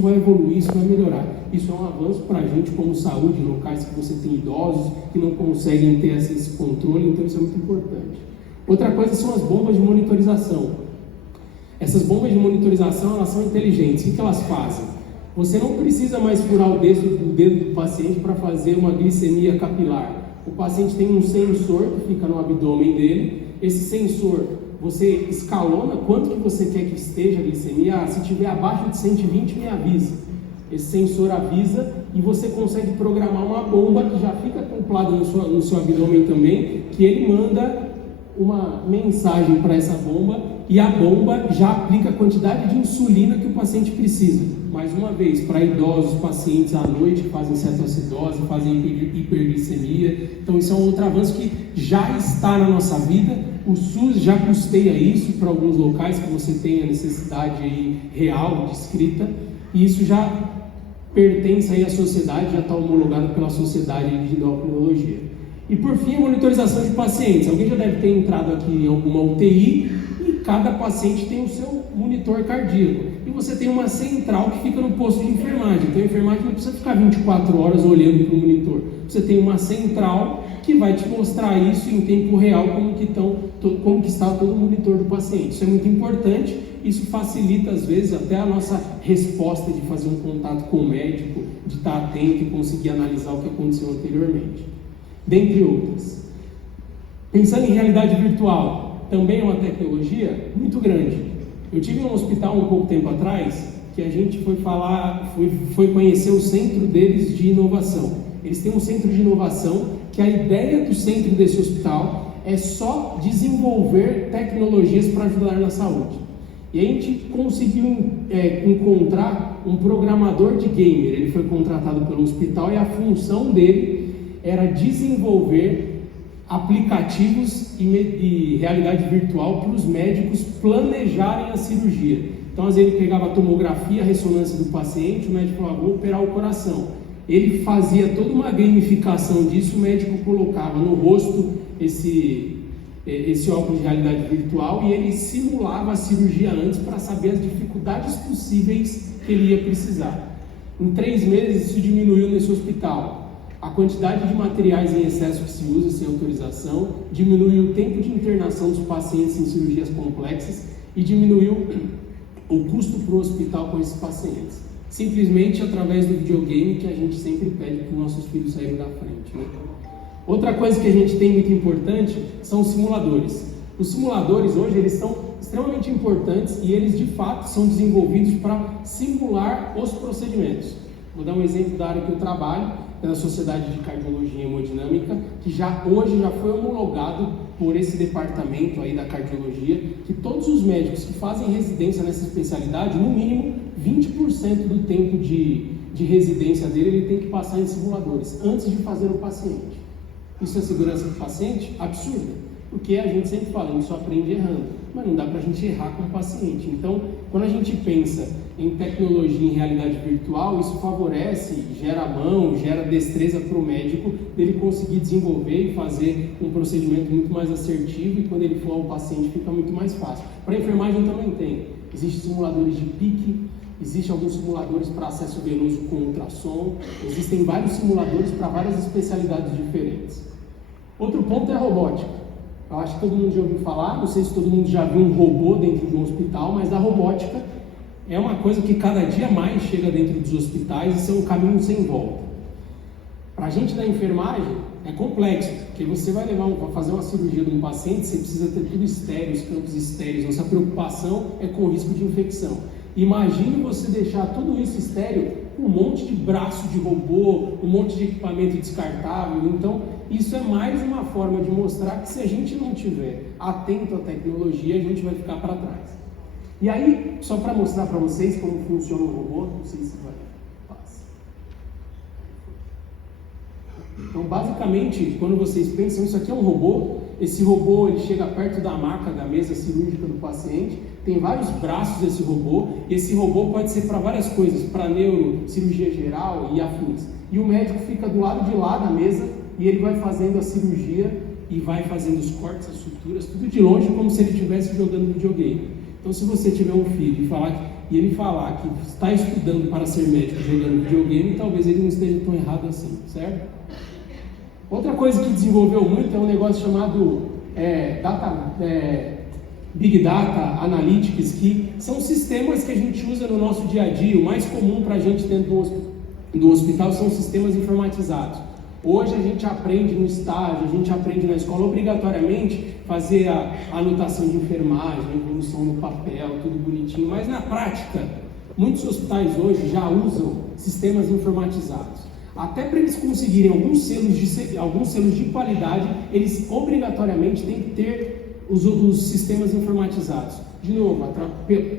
vai evoluir, isso vai melhorar. Isso é um avanço para a gente como saúde, em locais que você tem idosos que não conseguem ter esse controle, então isso é muito importante. Outra coisa são as bombas de monitorização. Essas bombas de monitorização, elas são inteligentes. O que elas fazem? Você não precisa mais furar o dedo do paciente para fazer uma glicemia capilar. O paciente tem um sensor que fica no abdômen dele. Esse sensor, você escalona quanto que você quer que esteja a glicemia. Se tiver abaixo de 120, me avisa. Esse sensor avisa e você consegue programar uma bomba que já fica acoplada no seu abdômen também, que ele manda uma mensagem para essa bomba e a bomba já aplica a quantidade de insulina que o paciente precisa. Mais uma vez, para idosos, pacientes à noite que fazem cetoacidose, fazem hiperglicemia. Então isso é um outro avanço que já está na nossa vida. O SUS já custeia isso para alguns locais que você tem a necessidade aí real, descrita, e isso já pertence aí à sociedade, já está homologado pela Sociedade de Endocrinologia. E por fim, a monitorização de pacientes. Alguém já deve ter entrado aqui em alguma UTI e cada paciente tem o seu monitor cardíaco. E você tem uma central que fica no posto de enfermagem. Então a enfermagem não precisa ficar 24 horas olhando para o monitor. Você tem uma central que vai te mostrar isso em tempo real, como que está todo o monitor do paciente. Isso é muito importante, isso facilita às vezes até a nossa resposta de fazer um contato com o médico, de estar atento e conseguir analisar o que aconteceu anteriormente. Dentre outras. Pensando em realidade virtual, também é uma tecnologia muito grande. Eu tive um hospital um pouco tempo atrás, que a gente foi conhecer o centro deles de inovação. Eles têm um centro de inovação, que a ideia do centro desse hospital é só desenvolver tecnologias para ajudar na saúde. E a gente conseguiu encontrar um programador de gamer. Ele foi contratado pelo hospital e a função dele era desenvolver aplicativos e realidade virtual para os médicos planejarem a cirurgia. Então, às vezes ele pegava a tomografia, a ressonância do paciente, o médico falava, vou operar o coração. Ele fazia toda uma gamificação disso, o médico colocava no rosto esse óculos de realidade virtual e ele simulava a cirurgia antes para saber as dificuldades possíveis que ele ia precisar. Em 3 meses isso diminuiu nesse hospital a quantidade de materiais em excesso que se usa sem autorização, diminuiu o tempo de internação dos pacientes em cirurgias complexas e diminuiu o custo para o hospital com esses pacientes. Simplesmente através do videogame que a gente sempre pede para os nossos filhos saírem da frente, né? Outra coisa que a gente tem muito importante são os simuladores. Os simuladores hoje eles são extremamente importantes e eles de fato são desenvolvidos para simular os procedimentos. Vou dar um exemplo da área que eu trabalho, da Sociedade de Cardiologia e Hemodinâmica, que hoje já foi homologado por esse departamento aí da cardiologia, que todos os médicos que fazem residência nessa especialidade, no mínimo 20% do tempo de residência dele, ele tem que passar em simuladores, antes de fazer o paciente. Isso é segurança do paciente? Absurda, porque a gente sempre fala, a gente só aprende errando, mas não dá para a gente errar com o paciente. Então, quando a gente pensa em tecnologia em realidade virtual, isso favorece, gera mão, gera destreza para o médico dele conseguir desenvolver e fazer um procedimento muito mais assertivo e quando ele for ao paciente fica muito mais fácil. Para a enfermagem também tem, existem simuladores de pique, existem alguns simuladores para acesso venoso com ultrassom, existem vários simuladores para várias especialidades diferentes. Outro ponto é a robótica. Eu acho que todo mundo já ouviu falar, não sei se todo mundo já viu um robô dentro de um hospital, mas a robótica é uma coisa que cada dia mais chega dentro dos hospitais e isso é um caminho sem volta. Para a gente da enfermagem é complexo, porque você vai para fazer uma cirurgia de um paciente, você precisa ter tudo estéreo, os campos estéreis, nossa preocupação é com o risco de infecção. Imagine você deixar tudo isso estéreo, um monte de braço de robô, um monte de equipamento descartável. Então, isso é mais uma forma de mostrar que se a gente não estiver atento à tecnologia, a gente vai ficar para trás. E aí, só para mostrar para vocês como funciona o robô, não sei se vai passar. Então, basicamente, quando vocês pensam, isso aqui é um robô. Esse robô ele chega perto da maca, da mesa cirúrgica do paciente, tem vários braços esse robô, e esse robô pode ser para várias coisas, para neuro, cirurgia geral e afins. E o médico fica do lado de lá da mesa e ele vai fazendo a cirurgia e vai fazendo os cortes, as suturas, tudo de longe, como se ele estivesse jogando videogame. Então, se você tiver um filho e ele falar que está estudando para ser médico jogando videogame, talvez ele não esteja tão errado assim, certo? Outra coisa que desenvolveu muito é um negócio chamado Big Data Analytics, que são sistemas que a gente usa no nosso dia a dia. O mais comum para a gente dentro do hospital são sistemas informatizados. Hoje a gente aprende no estágio, a gente aprende na escola obrigatoriamente fazer a anotação de enfermagem, a evolução no papel, tudo bonitinho, mas na prática, muitos hospitais hoje já usam sistemas informatizados. Até para eles conseguirem alguns selos de qualidade, eles obrigatoriamente têm que ter os sistemas informatizados. De novo,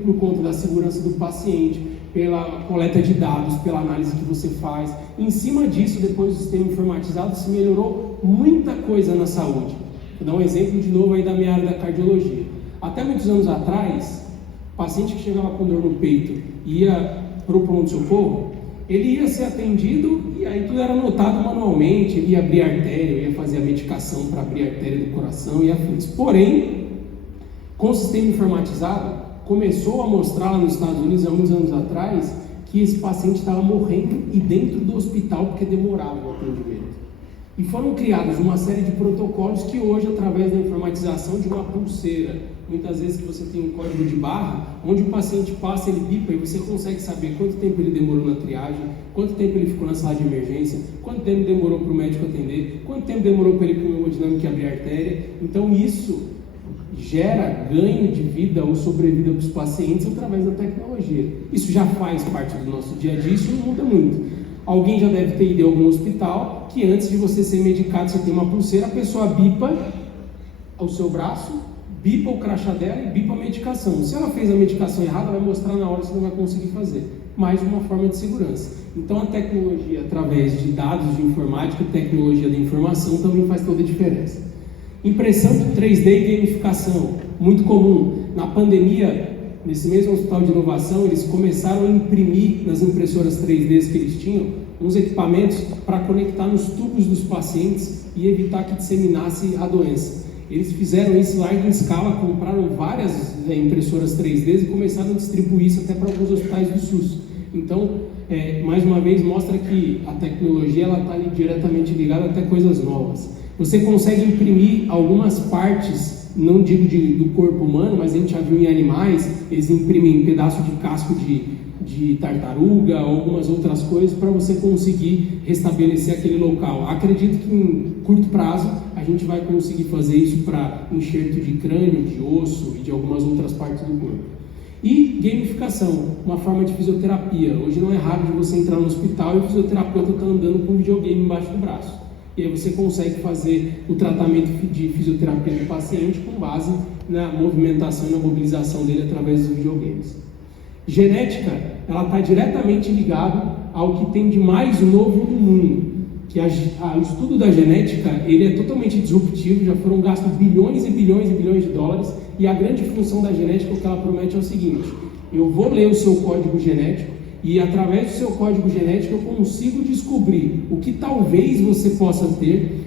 por conta da segurança do paciente, pela coleta de dados, pela análise que você faz. Em cima disso, depois do sistema informatizado, se melhorou muita coisa na saúde. Vou dar um exemplo de novo aí da minha área da cardiologia. Até muitos anos atrás, o paciente que chegava com dor no peito e ia para o pronto-socorro, ele ia ser atendido e aí tudo era anotado manualmente, ele ia abrir a artéria, ia fazer a medicação para abrir a artéria do coração e afins. Porém, com o sistema informatizado, começou a mostrar lá nos Estados Unidos, há muitos anos atrás, que esse paciente estava morrendo e dentro do hospital porque demorava o atendimento. E foram criados uma série de protocolos que hoje, através da informatização de uma pulseira, muitas vezes que você tem um código de barra, onde o paciente passa, ele bipa e você consegue saber quanto tempo ele demorou na triagem, quanto tempo ele ficou na sala de emergência, quanto tempo demorou para o médico atender, quanto tempo demorou para ele para o hemodinâmico abrir a artéria. Então isso gera ganho de vida ou sobrevida para os pacientes através da tecnologia. Isso já faz parte do nosso dia a dia, isso não muda muito. Alguém já deve ter ido em algum hospital que antes de você ser medicado, você tem uma pulseira, a pessoa bipa o seu braço, bipa o crachá dela e bipa a medicação. Se ela fez a medicação errada, vai mostrar na hora, você não vai conseguir fazer. Mais uma forma de segurança. Então a tecnologia, através de dados de informática e tecnologia da informação, também faz toda a diferença. Impressão de 3D e gamificação, muito comum. Na pandemia, nesse mesmo hospital de inovação, eles começaram a imprimir nas impressoras 3D que eles tinham, uns equipamentos para conectar nos tubos dos pacientes e evitar que disseminasse a doença. Eles fizeram isso lá em escala, compraram várias impressoras 3D e começaram a distribuir isso até para alguns hospitais do SUS. Então, mais uma vez, mostra que a tecnologia está diretamente ligada até coisas novas. Você consegue imprimir algumas partes, não digo do corpo humano, mas a gente já viu em animais, eles imprimem um pedaço de casco de tartaruga, algumas outras coisas, para você conseguir restabelecer aquele local. Acredito que em curto prazo a gente vai conseguir fazer isso para enxerto de crânio, de osso e de algumas outras partes do corpo. E gamificação, uma forma de fisioterapia. Hoje não é raro de você entrar no hospital e o fisioterapeuta está andando com um videogame embaixo do braço. E aí você consegue fazer o tratamento de fisioterapia do paciente com base na movimentação e na mobilização dele através dos videogames. Genética, ela está diretamente ligada ao que tem de mais novo no mundo, que o estudo da genética, ele é totalmente disruptivo, já foram gastos bilhões e bilhões e bilhões de dólares, e a grande função da genética, o que ela promete é o seguinte: eu vou ler o seu código genético, e através do seu código genético eu consigo descobrir o que talvez você possa ter,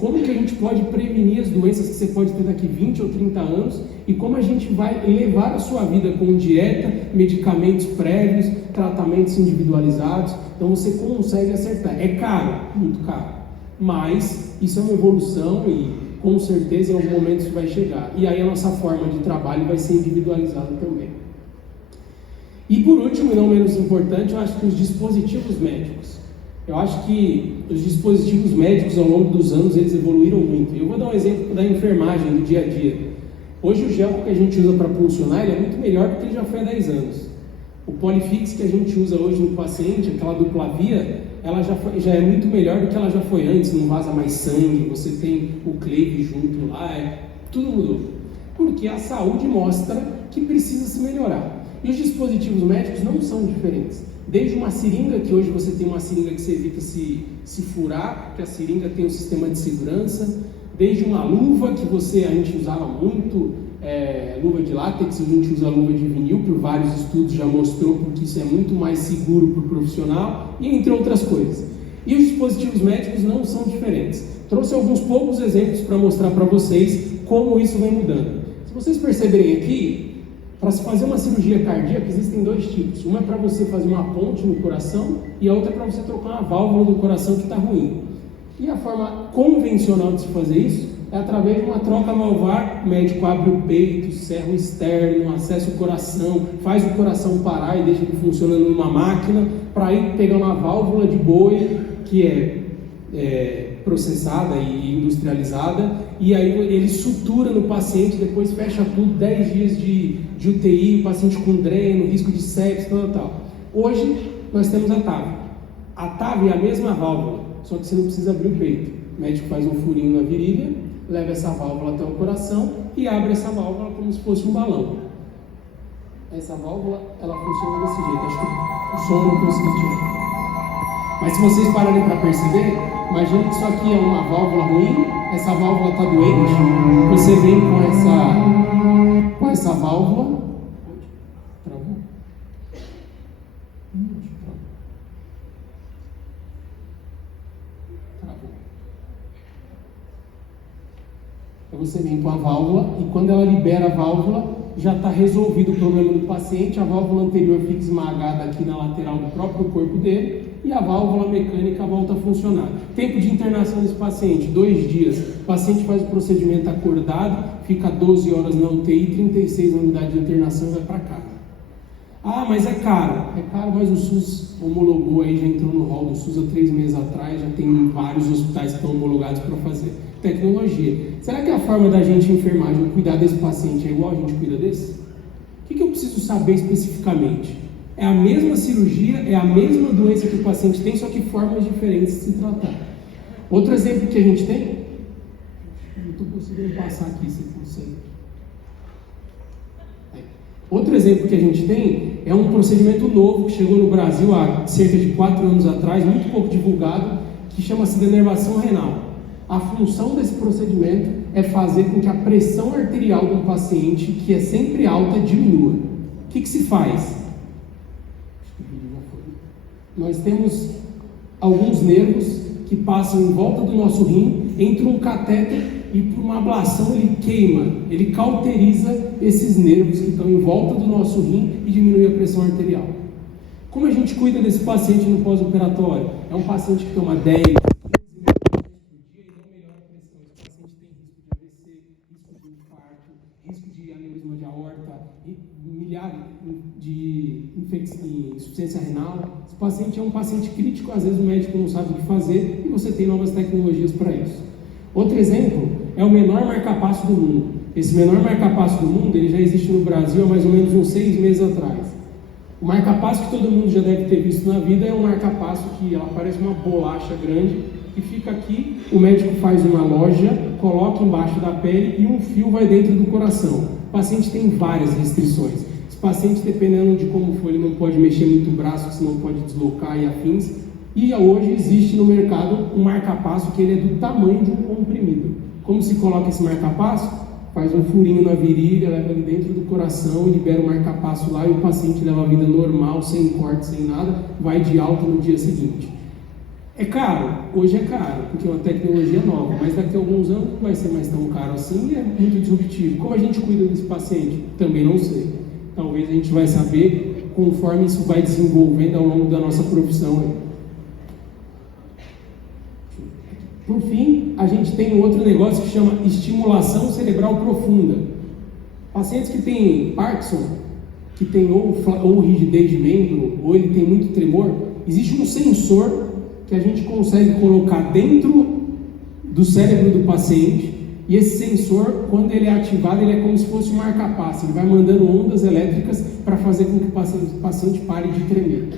como que a gente pode prevenir as doenças que você pode ter daqui 20 ou 30 anos e como a gente vai levar a sua vida com dieta, medicamentos prévios, tratamentos individualizados. Então você consegue acertar. É caro, muito caro, mas isso é uma evolução e com certeza em algum momento isso vai chegar. E aí a nossa forma de trabalho vai ser individualizada também. E por último, e não menos importante, eu acho que os dispositivos médicos. Eu acho que os dispositivos médicos ao longo dos anos eles evoluíram muito. Eu vou dar um exemplo da enfermagem do dia a dia. Hoje o gel que a gente usa para pulsionar ele é muito melhor do que ele já foi há 10 anos. O Polifix que a gente usa hoje no paciente, aquela dupla via, ela já é muito melhor do que ela já foi antes, não vaza mais sangue, você tem o Cleave junto lá, tudo mudou. Porque a saúde mostra que precisa se melhorar. E os dispositivos médicos não são diferentes. Desde uma seringa, que hoje você tem uma seringa que você evita se furar, que a seringa tem um sistema de segurança, desde uma luva que a gente usava muito, luva de látex, a gente usa luva de vinil, por vários estudos já mostrou porque isso é muito mais seguro para o profissional, e entre outras coisas. E os dispositivos médicos não são diferentes. Trouxe alguns poucos exemplos para mostrar para vocês como isso vem mudando. Se vocês perceberem aqui, Para se fazer uma cirurgia cardíaca, existem dois tipos. Uma é para você fazer uma ponte no coração e a outra é para você trocar uma válvula do coração que está ruim. E a forma convencional de se fazer isso é através de uma troca valvar. O médico abre o peito, serra o externo, acessa o coração, faz o coração parar e deixa ele funcionando numa máquina, para aí pegar uma válvula de boi que é processada e industrializada, e aí ele sutura no paciente, depois fecha tudo, 10 dias de UTI, o paciente com dreno, risco de sepsis, tal. Hoje nós temos a TAV. A TAV é a mesma válvula, só que você não precisa abrir o peito. O médico faz um furinho na virilha, leva essa válvula até o coração e abre essa válvula como se fosse um balão. Essa válvula, ela funciona desse jeito. Acho que o som eu não consegui tirar. Mas se vocês pararem para perceber, imagine que isso aqui é uma válvula ruim, essa válvula está doente, você vem com essa válvula. Travou? Travou. Então você vem com a válvula e quando ela libera a válvula, já está resolvido o problema do paciente, a válvula anterior fica esmagada aqui na lateral do próprio corpo dele e a válvula mecânica volta a funcionar. Tempo de internação desse paciente, 2 dias. O paciente faz o procedimento acordado, fica 12 horas na UTI, 36 na unidade de internação e vai para casa. Ah, mas é caro. É caro, mas o SUS homologou aí, já entrou no rol do SUS há 3 meses atrás, já tem vários hospitais que estão homologados para fazer. Tecnologia. Será que a forma da gente, enfermagem, cuidar desse paciente é igual a gente cuida desse? O que eu preciso saber especificamente? É a mesma cirurgia, é a mesma doença que o paciente tem, só que formas diferentes de se tratar. Outro exemplo que a gente tem, não estou conseguindo passar aqui, se consegue. Outro exemplo que a gente tem é um procedimento novo que chegou no Brasil há cerca de 4 anos atrás, muito pouco divulgado, que chama-se denervação renal. A função desse procedimento é fazer com que a pressão arterial de um paciente, que é sempre alta, diminua. O que se faz? Nós temos alguns nervos que passam em volta do nosso rim, entra um catéter e por uma ablação ele queima, ele cauteriza esses nervos que estão em volta do nosso rim e diminui a pressão arterial. Como a gente cuida desse paciente no pós-operatório? É um paciente que toma 10, 15 ml por dia e não melhora a pressão. Esse paciente tem risco de AVC, risco de infarto, risco de aneurisma de aorta, milhares de insuficiência renal. Esse paciente é um paciente crítico, às vezes o médico não sabe o que fazer e você tem novas tecnologias para isso. Outro exemplo é o menor marca-passo do mundo. Esse menor marca-passo do mundo, ele já existe no Brasil há mais ou menos uns 6 meses atrás. O marca-passo que todo mundo já deve ter visto na vida é um marca-passo que ela parece uma bolacha grande, que fica aqui, o médico faz uma loja, coloca embaixo da pele e um fio vai dentro do coração. O paciente tem várias restrições. Esse paciente, dependendo de como for, ele não pode mexer muito o braço, senão pode deslocar e afins. E hoje existe no mercado um marca-passo que ele é do tamanho de um comprimido. Como se coloca esse marca-passo? Faz um furinho na virilha, leva ele dentro do coração, libera o marca-passo lá e o paciente leva a vida normal, sem corte, sem nada, vai de alta no dia seguinte. É caro? Hoje é caro, porque é uma tecnologia nova, mas daqui a alguns anos não vai ser mais tão caro assim e é muito disruptivo. Como a gente cuida desse paciente? Também não sei. Talvez a gente vai saber conforme isso vai desenvolvendo ao longo da nossa profissão. Por fim, a gente tem um outro negócio que chama estimulação cerebral profunda. Pacientes que têm Parkinson, que tem ou rigidez de membro, ou ele tem muito tremor, existe um sensor que a gente consegue colocar dentro do cérebro do paciente, e esse sensor, quando ele é ativado, ele é como se fosse um marca-passo, ele vai mandando ondas elétricas para fazer com que o paciente pare de tremer.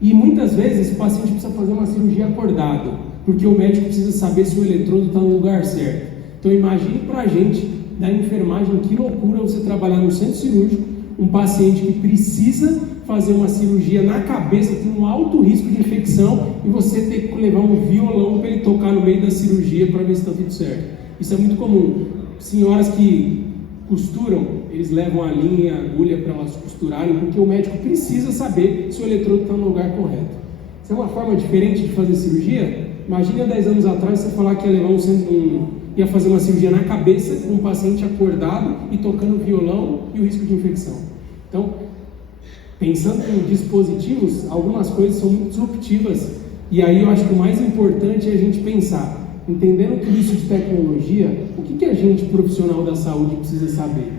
E muitas vezes esse paciente precisa fazer uma cirurgia acordado, porque o médico precisa saber se o eletrodo está no lugar certo. Então imagine para a gente, da enfermagem, que loucura você trabalhar no centro cirúrgico, um paciente que precisa fazer uma cirurgia na cabeça, tem um alto risco de infecção, e você ter que levar um violão para ele tocar no meio da cirurgia para ver se está tudo certo. Isso é muito comum. Senhoras que costuram, eles levam a linha e a agulha para elas costurarem, porque o médico precisa saber se o eletrodo está no lugar correto. Isso é uma forma diferente de fazer cirurgia? Imagina 10 anos atrás você falar que ia levar ia fazer uma cirurgia na cabeça com um paciente acordado e tocando violão e o risco de infecção. Então, pensando em dispositivos, algumas coisas são muito disruptivas, e aí eu acho que o mais importante é a gente pensar, entendendo tudo isso de tecnologia, o que a gente, profissional da saúde, precisa saber?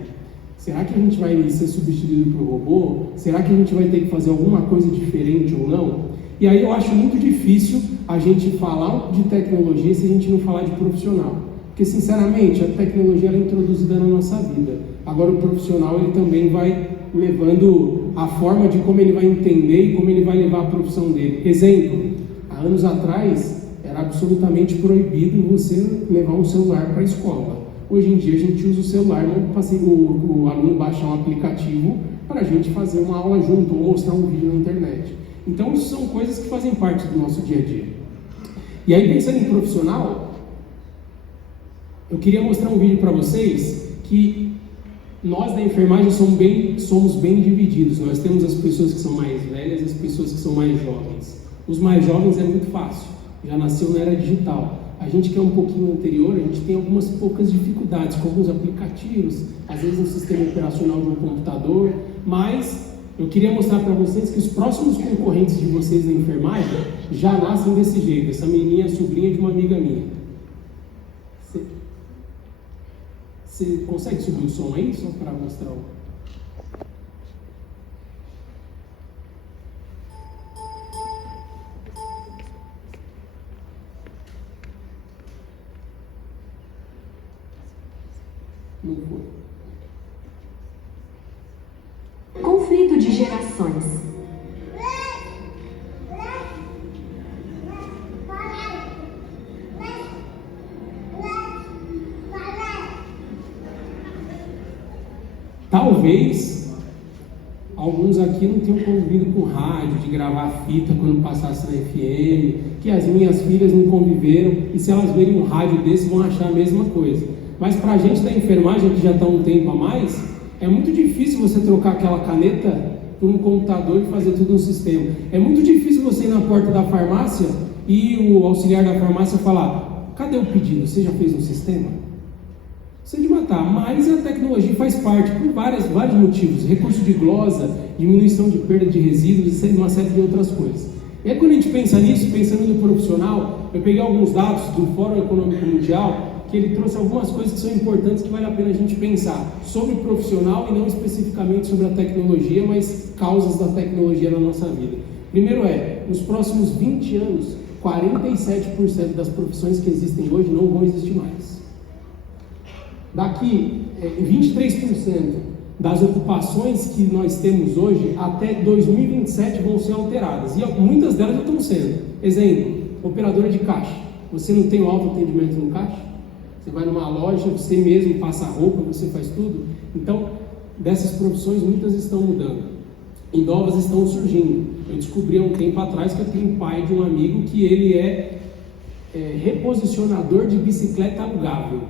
Será que a gente vai ser substituído por robô? Será que a gente vai ter que fazer alguma coisa diferente ou não? E aí eu acho muito difícil a gente falar de tecnologia se a gente não falar de profissional. Porque, sinceramente, a tecnologia é introduzida na nossa vida. Agora, o profissional ele também vai levando a forma de como ele vai entender e como ele vai levar a profissão dele. Exemplo, há anos atrás era absolutamente proibido você levar um celular para a escola. Hoje em dia a gente usa o celular, o aluno baixar um aplicativo para a gente fazer uma aula junto ou mostrar um vídeo na internet. Então, isso são coisas que fazem parte do nosso dia a dia. E aí, pensando em profissional, eu queria mostrar um vídeo para vocês que nós da enfermagem somos bem divididos. Nós temos as pessoas que são mais velhas e as pessoas que são mais jovens. Os mais jovens é muito fácil, já nasceu na era digital. A gente que é um pouquinho anterior, a gente tem algumas poucas dificuldades com alguns aplicativos, às vezes no sistema operacional de um computador, mas eu queria mostrar para vocês que os próximos concorrentes de vocês na enfermagem já nascem desse jeito. Essa menininha é sobrinha de uma amiga minha. Você consegue subir o som aí, só para mostrar o... Não foi. Conflito de gerações. Talvez alguns aqui não tenham convivido com rádio, de gravar fita quando passasse na FM, que as minhas filhas não conviveram, e se elas verem um rádio desse vão achar a mesma coisa. Mas para a gente da enfermagem, que já está um tempo a mais, é muito difícil você trocar aquela caneta por um computador e fazer tudo no sistema. É muito difícil você ir na porta da farmácia e o auxiliar da farmácia falar: cadê o pedido? Você já fez no sistema? Você de matar, mas a tecnologia faz parte por vários motivos. Recurso de glosa, diminuição de perda de resíduos e uma série de outras coisas. E aí, quando a gente pensa nisso, pensando no profissional, eu peguei alguns dados do Fórum Econômico Mundial, que ele trouxe algumas coisas que são importantes que vale a pena a gente pensar sobre o profissional e não especificamente sobre a tecnologia, mas causas da tecnologia na nossa vida. Primeiro nos próximos 20 anos, 47% das profissões que existem hoje não vão existir mais. Daqui, 23% das ocupações que nós temos hoje, até 2027 vão ser alteradas, e muitas delas já estão sendo. Exemplo, operadora de caixa. Você não tem o autoatendimento no caixa? Você vai numa loja, você mesmo passa a roupa, você faz tudo. Então, dessas profissões, muitas estão mudando. E novas estão surgindo. Eu descobri há um tempo atrás que eu tenho um pai de um amigo que ele é reposicionador de bicicleta alugável.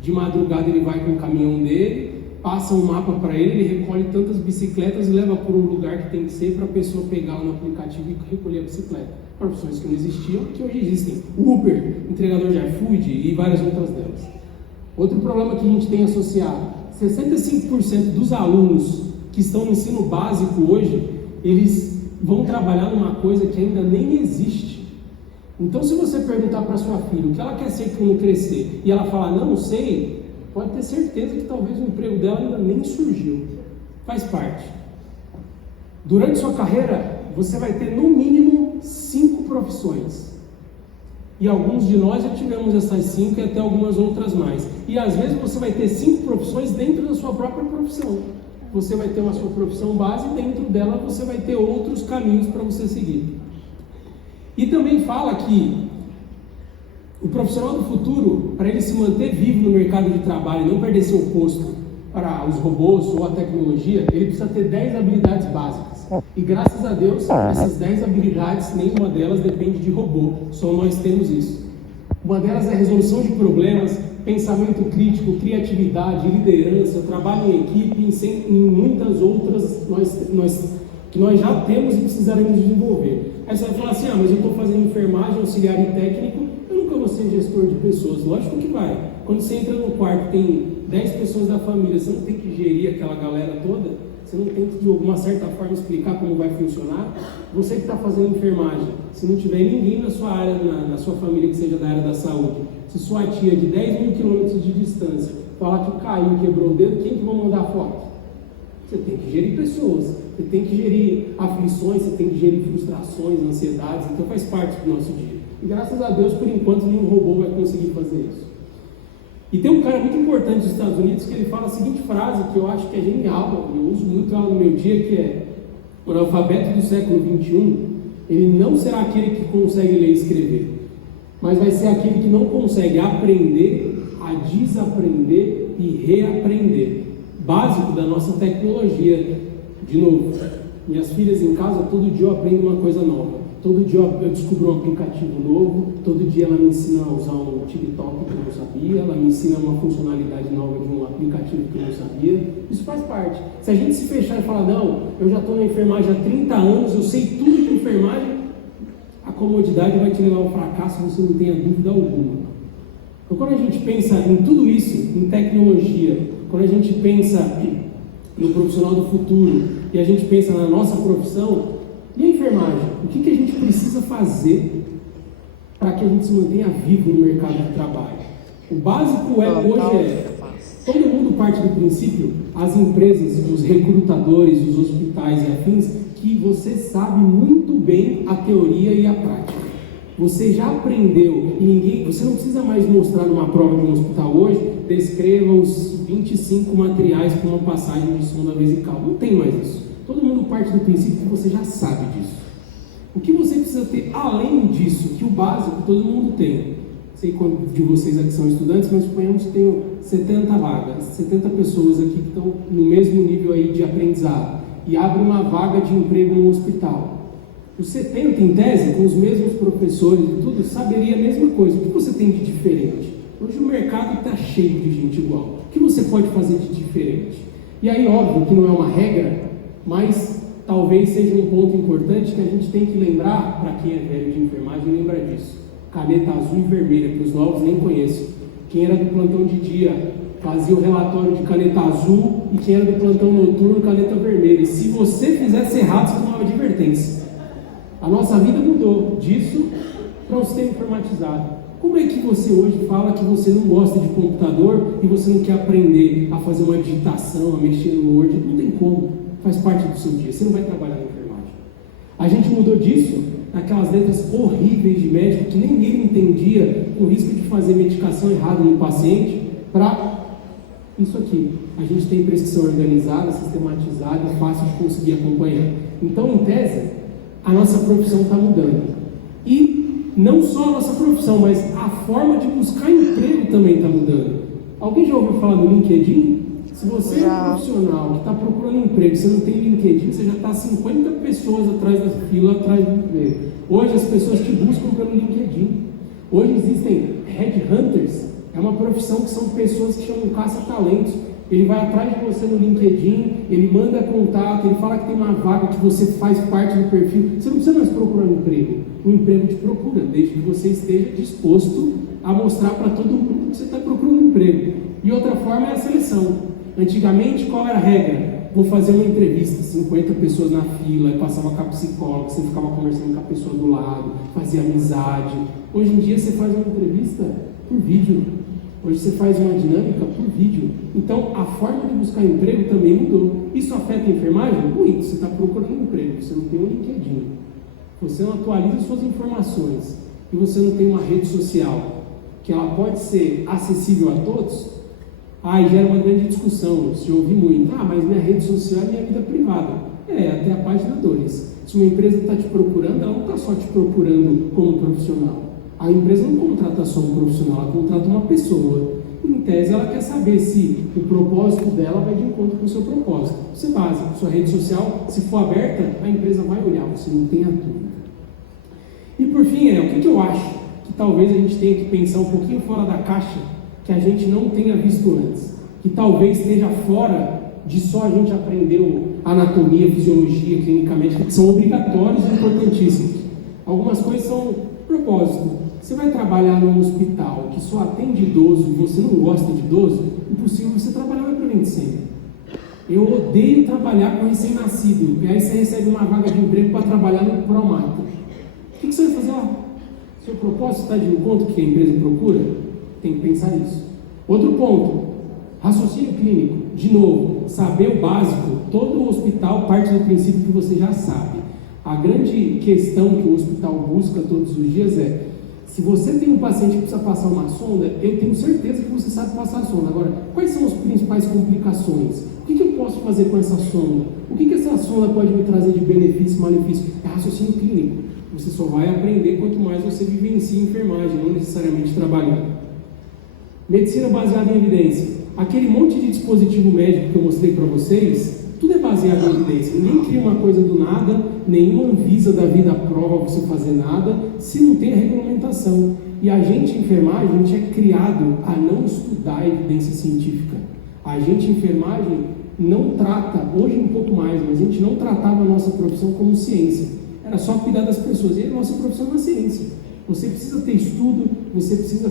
De madrugada ele vai com o caminhão dele, passa um mapa para ele recolhe tantas bicicletas e leva para um lugar que tem que ser para a pessoa pegar no aplicativo e recolher a bicicleta. Profissões que não existiam, que hoje existem. Uber, entregador de iFood e várias outras delas. Outro problema que a gente tem associado: 65% dos alunos que estão no ensino básico hoje, eles vão trabalhar numa coisa que ainda nem existe. Então, se você perguntar para sua filha o que ela quer ser quando crescer, e ela falar não sei, pode ter certeza que talvez o emprego dela ainda nem surgiu. Faz parte. Durante sua carreira, você vai ter no mínimo 5 profissões. E alguns de nós já tivemos essas 5 e até algumas outras mais. E às vezes você vai ter 5 profissões dentro da sua própria profissão. Você vai ter uma sua profissão base e dentro dela você vai ter outros caminhos para você seguir. E também fala que o profissional do futuro, para ele se manter vivo no mercado de trabalho e não perder seu posto para os robôs ou a tecnologia, ele precisa ter 10 habilidades básicas. E graças a Deus, essas 10 habilidades, nenhuma delas depende de robô, só nós temos isso. Uma delas é a resolução de problemas, pensamento crítico, criatividade, liderança, trabalho em equipe e muitas outras que nós já temos e precisaremos desenvolver. Aí você vai falar assim: mas eu estou fazendo enfermagem, auxiliar e técnico, eu nunca vou ser gestor de pessoas. Lógico que vai. Quando você entra no quarto, tem 10 pessoas da família, você não tem que gerir aquela galera toda, Você não tem que, de alguma certa forma, explicar como vai funcionar? Você que está fazendo enfermagem, se não tiver ninguém na sua área, na sua família que seja da área da saúde, se sua tia de 10 mil quilômetros de distância falar que caiu, quebrou o dedo, quem que vai mandar a foto? Você tem que gerir pessoas, você tem que gerir aflições, você tem que gerir frustrações, ansiedades, então faz parte do nosso dia. E graças a Deus, por enquanto, nenhum robô vai conseguir fazer isso. E tem um cara muito importante dos Estados Unidos que ele fala a seguinte frase, que eu acho que é genial, eu uso muito ela no meu dia, que é: o analfabeto do século XXI, ele não será aquele que consegue ler e escrever, mas vai ser aquele que não consegue aprender, a desaprender e reaprender. Básico da nossa tecnologia. De novo, minhas filhas em casa, todo dia eu aprendo uma coisa nova. Todo dia eu descubro um aplicativo novo, todo dia ela me ensina a usar um TikTok que eu não sabia, ela me ensina uma funcionalidade nova de um aplicativo que eu não sabia. Isso faz parte. Se a gente se fechar e falar, não, eu já estou na enfermagem há 30 anos, eu sei tudo de enfermagem, a comodidade vai te levar ao fracasso, você não tenha dúvida alguma. Então, quando a gente pensa em tudo isso, em tecnologia, quando a gente pensa no profissional do futuro e a gente pensa na nossa profissão, e a enfermagem? O que a gente precisa fazer para que a gente se mantenha vivo no mercado de trabalho? O básico todo mundo parte do princípio, as empresas, os recrutadores, os hospitais e afins, que você sabe muito bem a teoria e a prática. Você já aprendeu e você não precisa mais mostrar numa prova de um hospital hoje, descreva os 25 materiais para uma passagem de sonda vesical. Não tem mais isso. Todo mundo parte do princípio que você já sabe disso. O que você precisa ter além disso, que o básico todo mundo tem. Sei quantos de vocês aqui são estudantes, mas suponhamos que tenho 70 vagas, 70 pessoas aqui que estão no mesmo nível aí de aprendizado e abre uma vaga de emprego no hospital. Os 70, em tese, com os mesmos professores e tudo, saberia a mesma coisa. O que você tem de diferente? Hoje o mercado está cheio de gente igual. O que você pode fazer de diferente? E aí, óbvio que não é uma regra, mas talvez seja um ponto importante que a gente tem que lembrar, para quem é velho de enfermagem, lembra disso. Caneta azul e vermelha, que os novos nem conhecem. Quem era do plantão de dia fazia o relatório de caneta azul e quem era do plantão noturno, caneta vermelha. E se você fizesse errado, você tomava advertência. A nossa vida mudou disso para o sistema informatizado. Como é que você hoje fala que você não gosta de computador e você não quer aprender a fazer uma digitação, a mexer no Word? Não tem como. Faz parte do seu dia. Você não vai trabalhar na enfermagem. A gente mudou disso naquelas letras horríveis de médico que nem ele entendia, com risco de fazer medicação errada no paciente, para isso aqui. A gente tem prescrição organizada, sistematizada e fácil de conseguir acompanhar. Então, em tese, a nossa profissão está mudando. E não só a nossa profissão, mas a forma de buscar emprego também está mudando. Alguém já ouviu falar do LinkedIn? Se você é um profissional que está procurando emprego, você não tem LinkedIn, você já está 50 pessoas atrás da fila, atrás do emprego. Hoje as pessoas te buscam pelo LinkedIn. Hoje existem headhunters, é uma profissão que são pessoas que chamam caça-talentos. Ele vai atrás de você no LinkedIn, ele manda contato, ele fala que tem uma vaga que você faz parte do perfil. Você não precisa mais procurar um emprego. O emprego te procura, desde que você esteja disposto a mostrar para todo mundo que você está procurando um emprego. E outra forma é a seleção. Antigamente, qual era a regra? Vou fazer uma entrevista, 50 pessoas na fila, passava com a psicóloga, você ficava conversando com a pessoa do lado, fazia amizade. Hoje em dia você faz uma entrevista por vídeo. Hoje você faz uma dinâmica por vídeo. Então, a forma de buscar emprego também mudou. Isso afeta a enfermagem? Muito. Você está procurando um emprego, você não tem um LinkedIn. Você não atualiza suas informações. E você não tem uma rede social, que ela pode ser acessível a todos. Aí gera uma grande discussão. Se eu ouvi muito, mas minha rede social é minha vida privada. Até a página 2. Se uma empresa está te procurando, ela não está só te procurando como profissional. A empresa não contrata só um profissional, ela contrata uma pessoa. Em tese, ela quer saber se o propósito dela vai de encontro com o seu propósito. Isso é básico. Sua rede social, se for aberta, a empresa vai olhar, você não tenha dúvida. E por fim, o que eu acho? Que talvez a gente tenha que pensar um pouquinho fora da caixa, que a gente não tenha visto antes. Que talvez esteja fora de só a gente aprender anatomia, fisiologia, clínica médica, que são obrigatórios e importantíssimos. Algumas coisas são propósito. Você vai trabalhar num hospital que só atende idoso e você não gosta de idoso, é impossível você trabalhar na Prevent Senior. Eu odeio trabalhar com recém-nascido. E aí você recebe uma vaga de emprego para trabalhar no Promata. O que você vai fazer lá? Seu propósito está de encontro que a empresa procura? Tem que pensar nisso. Outro ponto, raciocínio clínico. De novo, saber o básico. Todo hospital parte do princípio que você já sabe. A grande questão que o hospital busca todos os dias é: se você tem um paciente que precisa passar uma sonda, eu tenho certeza que você sabe passar a sonda. Agora, quais são as principais complicações? O que eu posso fazer com essa sonda? O que essa sonda pode me trazer de benefício e malefício? É raciocínio clínico. Você só vai aprender quanto mais você vivencia enfermagem, não necessariamente trabalhando. Medicina baseada em evidência. Aquele monte de dispositivo médico que eu mostrei para vocês, tudo é baseado em evidência. Ninguém cria uma coisa do nada, nenhuma Anvisa da vida aprova você fazer nada, se não tem a regulamentação. E a gente, enfermagem, a gente é criado a não estudar a evidência científica. A gente, enfermagem, não trata, hoje um pouco mais, mas a gente não tratava a nossa profissão como ciência. Era só cuidar das pessoas. E a nossa profissão é uma ciência. Você precisa ter estudo, você precisa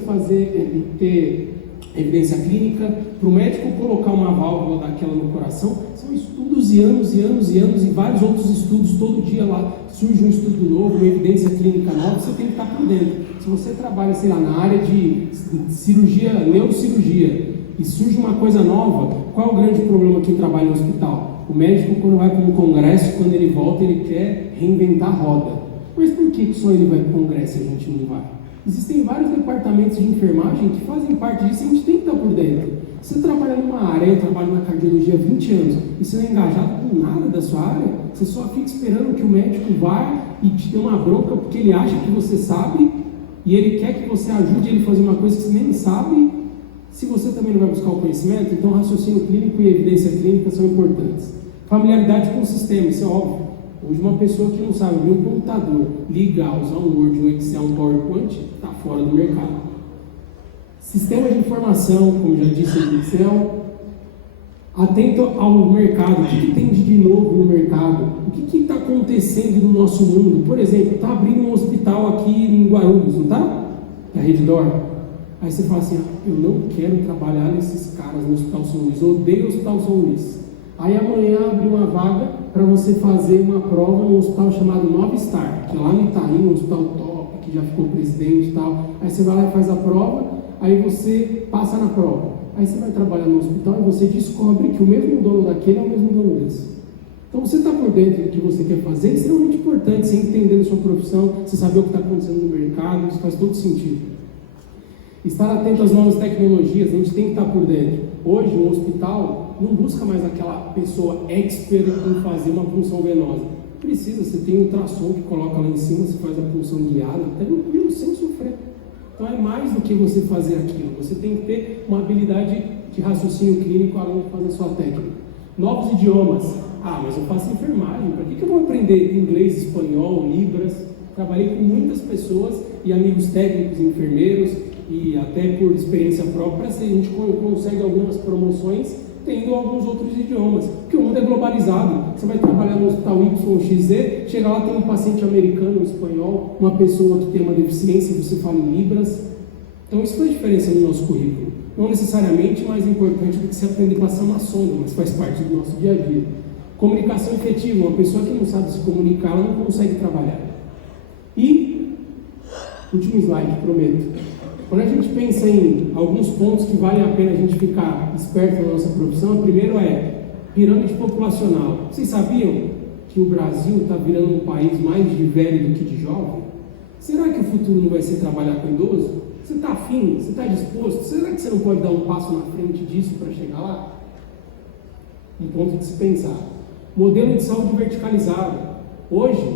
ter evidência clínica. Para o médico colocar uma válvula daquela no coração, são estudos e anos e anos e anos, e vários outros estudos. Todo dia lá surge um estudo novo, uma evidência clínica nova, você tem que estar por dentro. Se você trabalha, sei lá, na área de cirurgia, neurocirurgia, e surge uma coisa nova, qual é o grande problema quem trabalha no hospital? O médico, quando vai para um congresso, quando ele volta, ele quer reinventar a roda. Mas por que só ele vai para o congresso e a gente não vai? Existem vários departamentos de enfermagem que fazem parte disso e a gente tem que estar por dentro. Você trabalha numa área, eu trabalho na cardiologia há 20 anos, e você não é engajado com nada da sua área, você só fica esperando que o médico vá e te dê uma bronca porque ele acha que você sabe, e ele quer que você ajude ele a fazer uma coisa que você nem sabe. Se você também não vai buscar o conhecimento, então raciocínio clínico e evidência clínica são importantes. Familiaridade com o sistema, isso é óbvio. Hoje uma pessoa que não sabe abrir um computador, ligar, usar um Word, um Excel, um PowerPoint, está fora do mercado. Sistema de informação, como já disse no Excel. Atento ao mercado, o que tem de novo no mercado? O que está acontecendo no nosso mundo? Por exemplo, está abrindo um hospital aqui em Guarulhos, não está? É a Reddor. Aí você fala assim: eu não quero trabalhar nesses caras no Hospital São Luís, eu odeio o Hospital São Luís. Aí amanhã abre uma vaga para você fazer uma prova num hospital chamado Nova Star, que é lá no Itaim, um hospital top, que já ficou presidente e tal. Aí você vai lá e faz a prova, aí você passa na prova. Aí você vai trabalhar no hospital e você descobre que o mesmo dono daquele é o mesmo dono desse. Então você está por dentro do que você quer fazer, é extremamente importante, você entender a sua profissão, você saber o que está acontecendo no mercado, isso faz todo sentido. Estar atento às novas tecnologias, a gente tem que estar por dentro. Hoje, um hospital não busca mais aquela pessoa expert em fazer uma punção venosa. Precisa, você tem um ultrassom que coloca lá em cima, você faz a punção guiada, até tranquilo, sem sofrer. Então é mais do que você fazer aquilo, você tem que ter uma habilidade de raciocínio clínico além de fazer sua técnica. Novos idiomas. Mas eu faço enfermagem, para que eu vou aprender inglês, espanhol, libras? Trabalhei com muitas pessoas e amigos técnicos, enfermeiros, e até por experiência própria, a gente consegue algumas promoções tendo alguns outros idiomas, porque o mundo é globalizado. Você vai trabalhar no hospital YXZ, chega lá, tem um paciente americano, um espanhol, uma pessoa que tem uma deficiência, você fala em libras. Então isso faz diferença no nosso currículo. Não necessariamente mais importante do que você aprender a passar uma sonda, mas faz parte do nosso dia a dia. Comunicação efetiva, uma pessoa que não sabe se comunicar, ela não consegue trabalhar. E, último slide, prometo. Quando a gente pensa em alguns pontos que valem a pena a gente ficar esperto na nossa profissão, o primeiro é pirâmide populacional. Vocês sabiam que o Brasil está virando um país mais de velho do que de jovem? Será que o futuro não vai ser trabalhar com idoso? Você está afim? Você está disposto? Será que você não pode dar um passo na frente disso para chegar lá? Um ponto de se pensar. Modelo de saúde verticalizado. Hoje,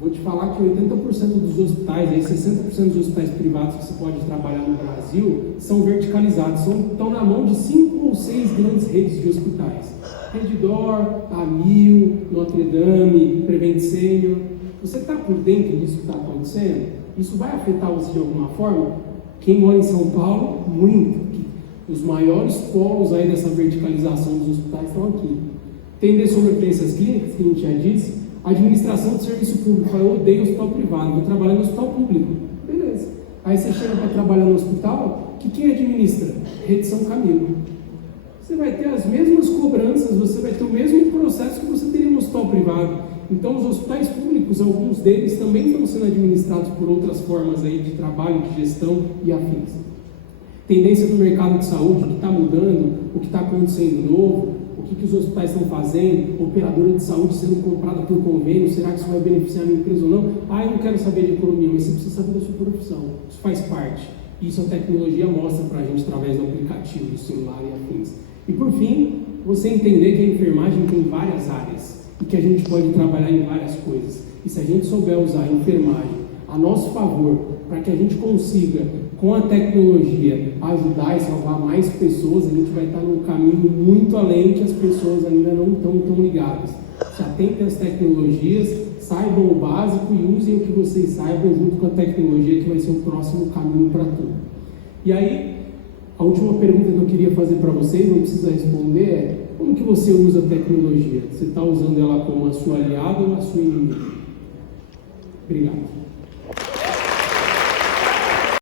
vou te falar que 80% dos hospitais, aí 60% dos hospitais privados que você pode trabalhar no Brasil são verticalizados, estão na mão de 5 ou 6 grandes redes de hospitais. Reddor, Amil, Notre Dame, Prevent Senior. Você está por dentro disso que está acontecendo? Isso vai afetar você de alguma forma? Quem mora em São Paulo, muito. Os maiores polos aí dessa verticalização dos hospitais estão aqui. Entender sobre evidências clínicas, que a gente já disse. Administração de serviço público. Eu odeio hospital privado, vou trabalhar no hospital público. Beleza. Aí você chega para trabalhar no hospital, que quem administra? Rede São Camilo. você vai ter as mesmas cobranças, você vai ter o mesmo processo que você teria no hospital privado. Então, os hospitais públicos, alguns deles também estão sendo administrados por outras formas aí de trabalho, de gestão e afins. Tendência do mercado de saúde, o que está mudando, o que está acontecendo novo, o que os hospitais estão fazendo, operadora de saúde sendo comprada por convênio, será que isso vai beneficiar a minha empresa ou não? Eu não quero saber de economia, mas você precisa saber da sua profissão, isso faz parte. Isso a tecnologia mostra para a gente através do aplicativo, do celular e afins. E por fim, você entender que a enfermagem tem várias áreas e que a gente pode trabalhar em várias coisas. E se a gente souber usar a enfermagem a nosso favor, para que a gente consiga, com a tecnologia, ajudar e salvar mais pessoas, a gente vai estar num caminho muito além que as pessoas ainda não estão tão ligadas. Se atentem às tecnologias, saibam o básico e usem o que vocês saibam junto com a tecnologia, que vai ser o próximo caminho para tudo. E aí, a última pergunta que eu queria fazer para vocês, não precisa responder, é: como que você usa a tecnologia? Você está usando ela como a sua aliada ou a sua inimiga? Obrigado.